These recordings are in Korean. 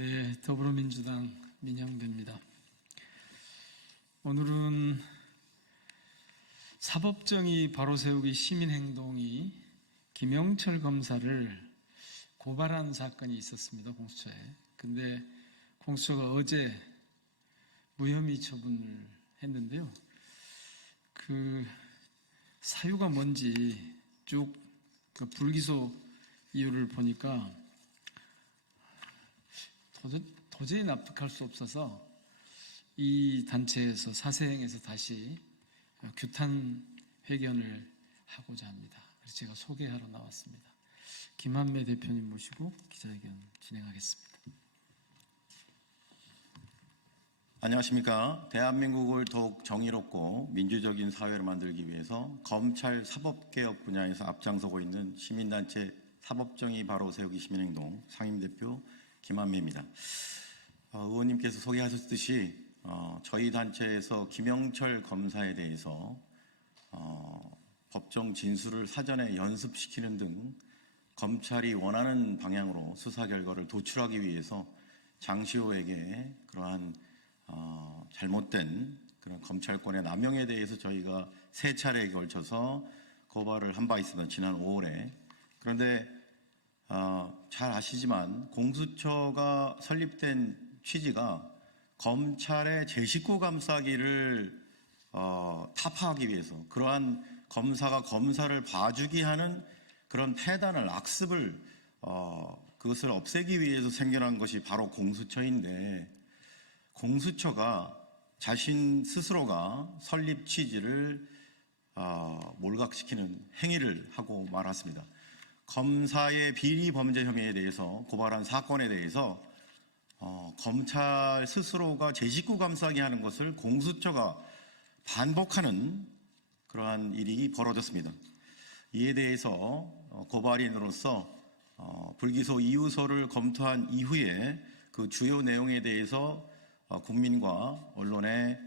네, 더불어민주당 민영배입니다. 오늘은 사법정의 바로세우기 시민행동이 김영철 검사를 고발한 사건이 있었습니다. 공수처에. 근데 공수처가 어제 무혐의 처분을 했는데요. 그 사유가 뭔지 쭉 그 불기소 이유를 보니까 도저히 납득할 수 없어서 이 단체에서 사생에서 다시 규탄 회견을 하고자 합니다. 그래서 제가 소개하러 나왔습니다. 김한매 대표님 모시고 기자회견 진행하겠습니다. 안녕하십니까. 대한민국을 더욱 정의롭고 민주적인 사회를 만들기 위해서 검찰 사법개혁 분야에서 앞장서고 있는 시민단체 사법정의 바로 세우기 시민행동 상임대표 김한매입니다. 의원님께서 소개하셨듯이 저희 단체에서 김영철 검사에 대해서 법정 진술을 사전에 연습시키는 등 검찰이 원하는 방향으로 수사 결과를 도출하기 위해서 장시호에게 그러한 잘못된 그런 검찰권의 남용에 대해서 저희가 세 차례에 걸쳐서 고발을 한 바 있습니다. 지난 5월에. 그런데 잘 아시지만 공수처가 설립된 취지가 검찰의 제19 감싸기를 타파하기 위해서 그러한 검사가 검사를 봐주기 하는 그런 폐단을 악습을 그것을 없애기 위해서 생겨난 것이 바로 공수처인데 공수처가 자신 스스로가 설립 취지를 몰각시키는 행위를 하고 말았습니다. 검사의 비리 범죄 혐의에 대해서 고발한 사건에 대해서 검찰 스스로가 제19 감싸기 하는 것을 공수처가 반복하는 그러한 일이 벌어졌습니다. 이에 대해서 고발인으로서 불기소 이유서를 검토한 이후에 그 주요 내용에 대해서 국민과 언론에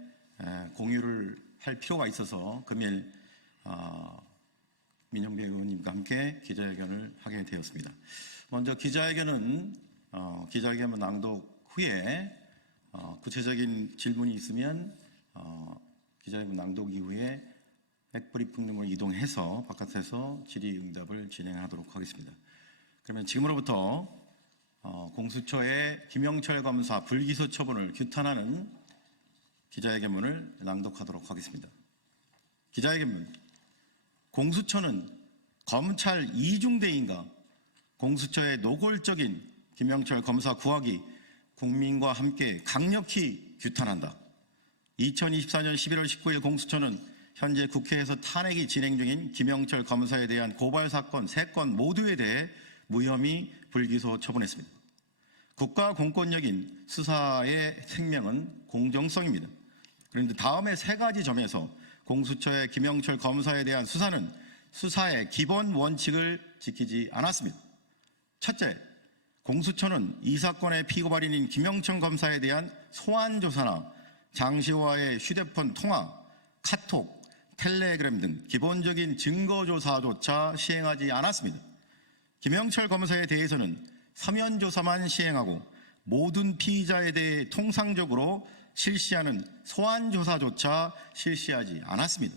공유를 할 필요가 있어서 금일 민영배 의원님과 함께 기자회견을 하게 되었습니다. 먼저 기자회견 낭독 후에 구체적인 질문이 있으면 기자회견 낭독 이후에 백브리핑 등으로 이동해서 바깥에서 질의응답을 진행하도록 하겠습니다. 그러면 지금으로부터 공수처의 김영철 검사 불기소 처분을 규탄하는 기자회견문을 낭독하도록 하겠습니다. 기자회견문. 공수처는 검찰 이중대인가 공수처의 노골적인 김영철 검사 구하기 국민과 함께 강력히 규탄한다. 2024년 11월 19일 공수처는 현재 국회에서 탄핵이 진행 중인 김영철 검사에 대한 고발 사건 3건 모두에 대해 무혐의 불기소 처분했습니다. 국가 공권력인 수사의 생명은 공정성입니다. 그런데 다음에 3가지 점에서 공수처의 김영철 검사에 대한 수사는 수사의 기본 원칙을 지키지 않았습니다. 첫째, 공수처는 이 사건의 피고발인인 김영철 검사에 대한 소환조사나 장시호와의 휴대폰 통화, 카톡, 텔레그램 등 기본적인 증거조사조차 시행하지 않았습니다. 김영철 검사에 대해서는 서면조사만 시행하고 모든 피의자에 대해 통상적으로 실시하는 소환조사조차 실시하지 않았습니다.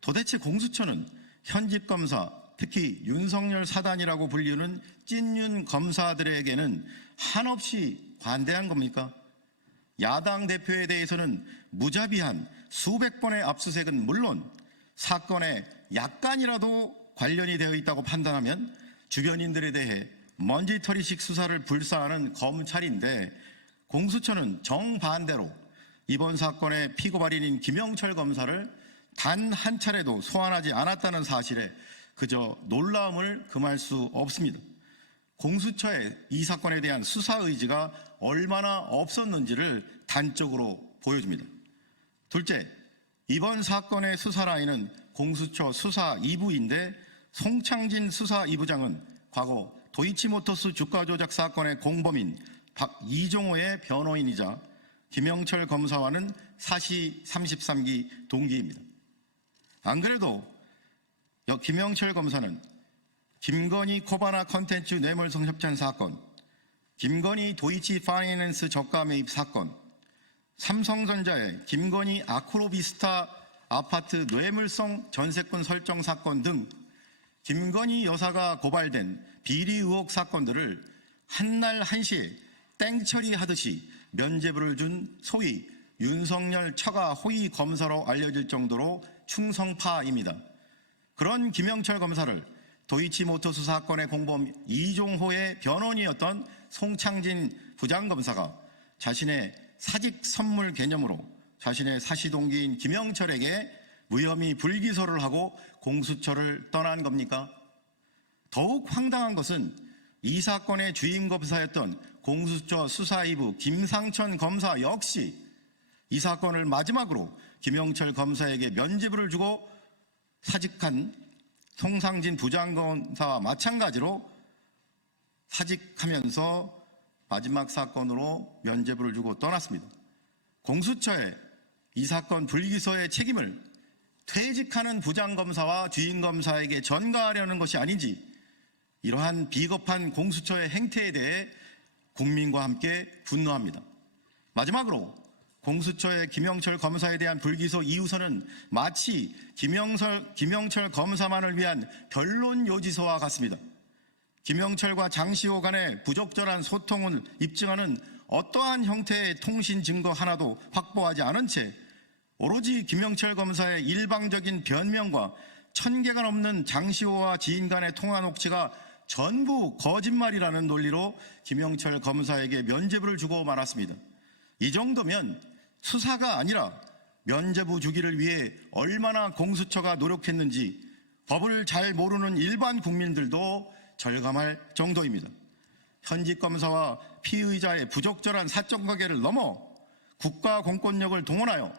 도대체 공수처는 현직 검사, 특히 윤석열 사단이라고 불리는 찐윤 검사들에게는 한없이 관대한 겁니까? 야당 대표에 대해서는 무자비한 수백 번의 압수수색은 물론 사건에 약간이라도 관련이 되어 있다고 판단하면 주변인들에 대해 먼지털이식 수사를 불사하는 검찰인데 공수처는 정반대로 이번 사건의 피고발인인 김영철 검사를 단 한 차례도 소환하지 않았다는 사실에 그저 놀라움을 금할 수 없습니다. 공수처의 이 사건에 대한 수사 의지가 얼마나 없었는지를 단적으로 보여줍니다. 둘째, 이번 사건의 수사 라인은 공수처 수사 2부인데 송창진 수사 2부장은 과거 도이치모터스 주가 조작 사건의 공범인 이종호의 변호인이자 김영철 검사와는 사시 33기 동기입니다. 안 그래도 김영철 검사는 김건희 코바나 컨텐츠 뇌물성 협찬 사건, 김건희 도이치 파이낸스 저가 매입 사건, 삼성전자의 김건희 아크로비스타 아파트 뇌물성 전세권 설정 사건 등 김건희 여사가 고발된 비리 의혹 사건들을 한날 한시에 땡처리하듯이 면죄부를 준 소위 윤석열 처가 호위 검사로 알려질 정도로 충성파입니다. 그런 김영철 검사를 도이치모터스 사건의 공범 이종호의 변호인이었던 송창진 부장검사가 자신의 사직 선물 개념으로 자신의 사시동기인 김영철에게 무혐의 불기소를 하고 공수처를 떠난 겁니까? 더욱 황당한 것은 이 사건의 주임 검사였던 공수처 수사이부 김상천 검사 역시 이 사건을 마지막으로 김영철 검사에게 면죄부를 주고 사직한 송상진 부장검사와 마찬가지로 사직하면서 마지막 사건으로 면죄부를 주고 떠났습니다. 공수처의 이 사건 불기소의 책임을 퇴직하는 부장검사와 주임검사에게 전가하려는 것이 아닌지 이러한 비겁한 공수처의 행태에 대해 국민과 함께 분노합니다. 마지막으로 공수처의 김영철 검사에 대한 불기소 이유서는 마치 김영철 검사만을 위한 변론 요지서와 같습니다. 김영철과 장시호 간의 부적절한 소통을 입증하는 어떠한 형태의 통신 증거 하나도 확보하지 않은 채 오로지 김영철 검사의 일방적인 변명과 1000개가 넘는 장시호와 지인 간의 통화 녹취가 전부 거짓말이라는 논리로 김영철 검사에게 면죄부를 주고 말았습니다. 이 정도면 수사가 아니라 면죄부 주기를 위해 얼마나 공수처가 노력했는지 법을 잘 모르는 일반 국민들도 절감할 정도입니다. 현직 검사와 피의자의 부적절한 사적 관계를 넘어 국가 공권력을 동원하여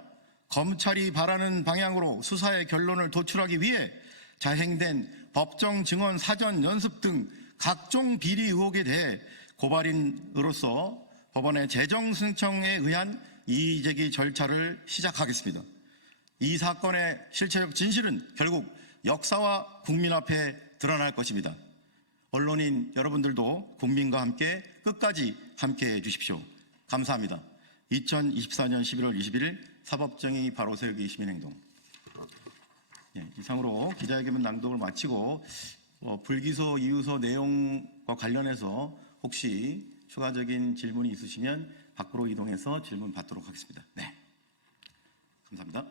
검찰이 바라는 방향으로 수사의 결론을 도출하기 위해 자행된 법정 증언 사전 연습 등 각종 비리 의혹에 대해 고발인으로서 법원의 재정 신청에 의한 이의제기 절차를 시작하겠습니다. 이 사건의 실체적 진실은 결국 역사와 국민 앞에 드러날 것입니다. 언론인 여러분들도 국민과 함께 끝까지 함께해 주십시오. 감사합니다. 2024년 11월 21일 사법정의 바로 세우기 시민행동. 이상으로 기자회견 낭독을 마치고 불기소 이유서 내용과 관련해서 혹시 추가적인 질문이 있으시면 밖으로 이동해서 질문 받도록 하겠습니다. 네, 감사합니다.